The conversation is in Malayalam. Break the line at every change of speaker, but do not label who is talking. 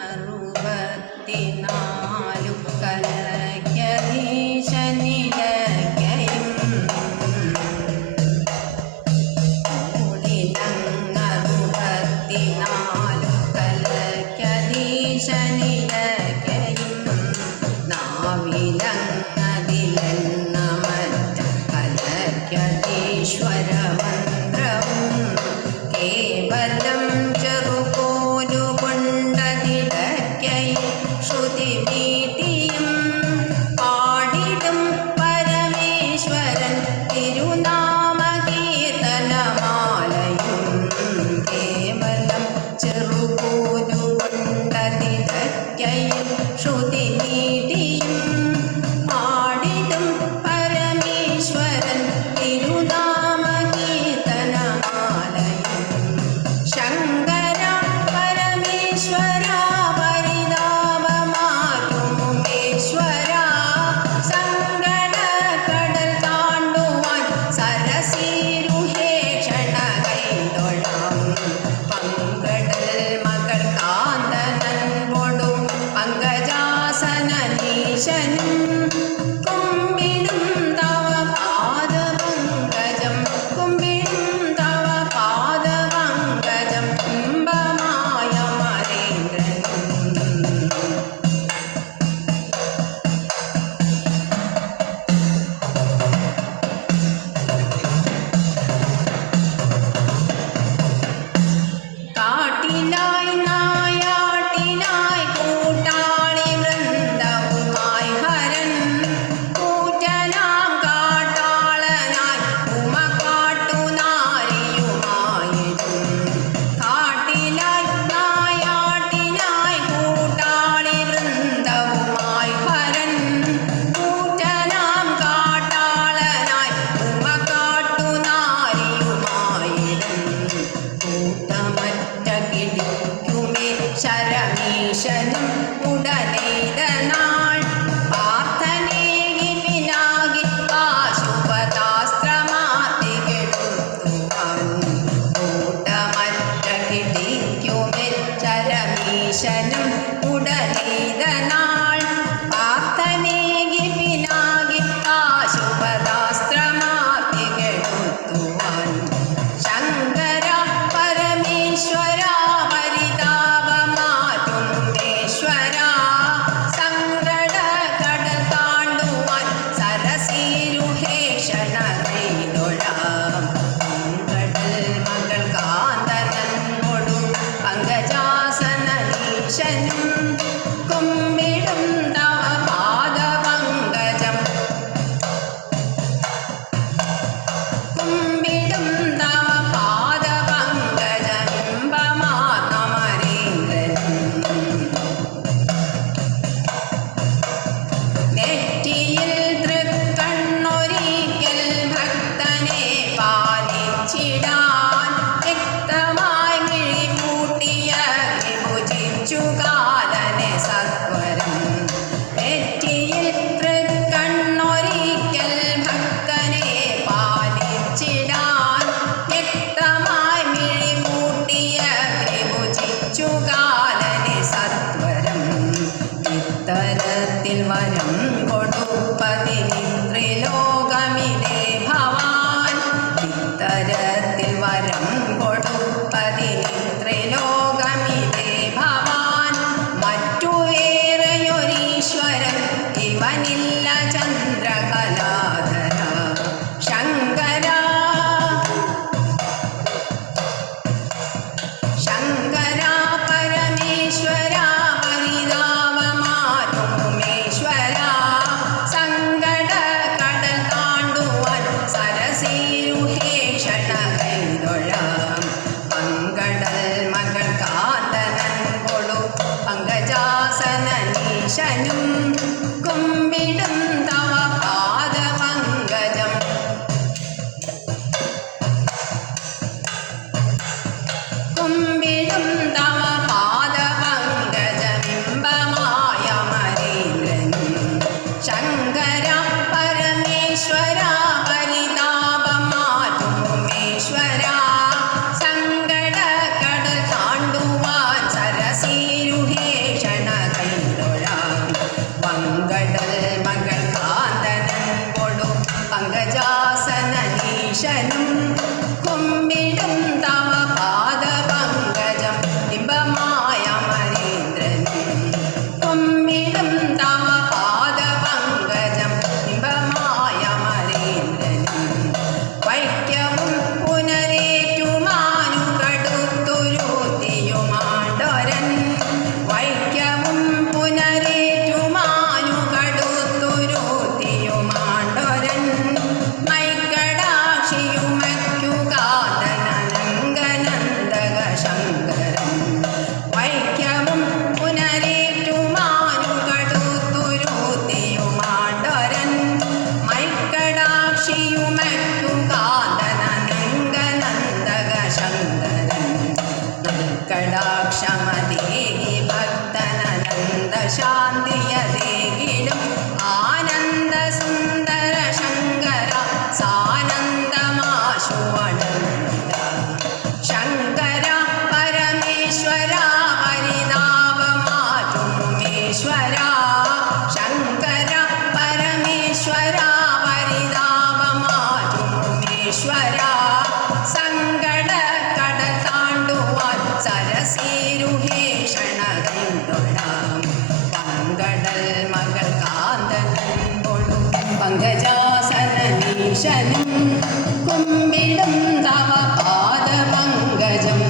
அறுபத்தி நாலு 谢谢您。ശരണീശനും ശരമീശനും ഉടനേതനാൾ പാർത്ഥനേകിനാകി ആശുപതാസ്ത്രമാർത്തികൂട്ടമറ്റ കിട്ടിക്കുമേ ശരമീശനും തരത്തിൽ വരം. 下来你就 காந்தியதே പങ്കജാസനീശനും കുമ്പിടും തവ പാദപങ്കജം